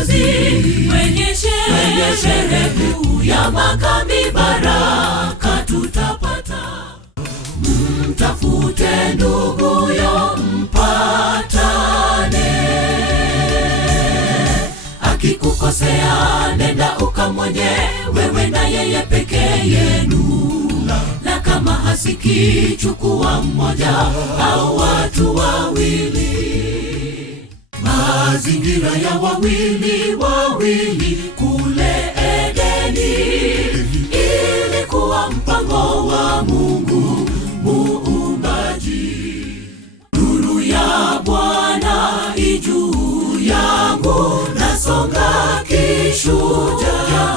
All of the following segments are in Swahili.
kazi kwenye sherehe ya makambi, baraka tutapata. Mtafute nduguyo mpatane, akikukosea nenda ukamwonye, wewe na yeye peke yenu. Na kama hasiki, chukua mmoja au watu wawili. Mazingira ya wawili kule Edeni ilikuwa mpango wa Mungu Muumbaji. Nuru ya Bwana ijuu yangu, nasonga kishujaa.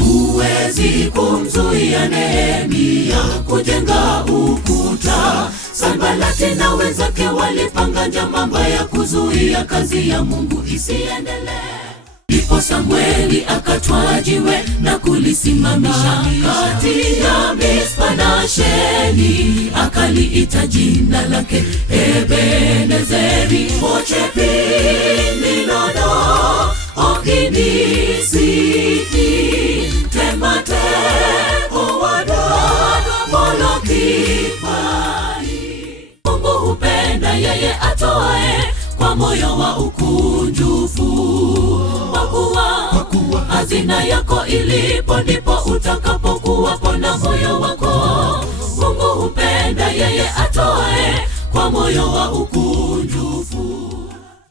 Huwezi kumzuia Nehemia kujenga ukuta. Sanbalati na wenzake walipanga njama mbaya kuzuia kazi ya Mungu isiendelee. Ndipo Samueli akatwaa jiwe na kulisimamisha kati ya Mispa na Sheni, akaliita jina lake Ebenezeri. Mochepi Milodo Okinisiki Temate Owado Molokipai. Mungu hupenda yeye atoae kwa moyo wa ukunjufu. Kwa kuwa hazina yako ilipo, ndipo utakapokuwapo na moyo wako. Mungu hupenda yeye atoae kwa moyo wa ukunjufu.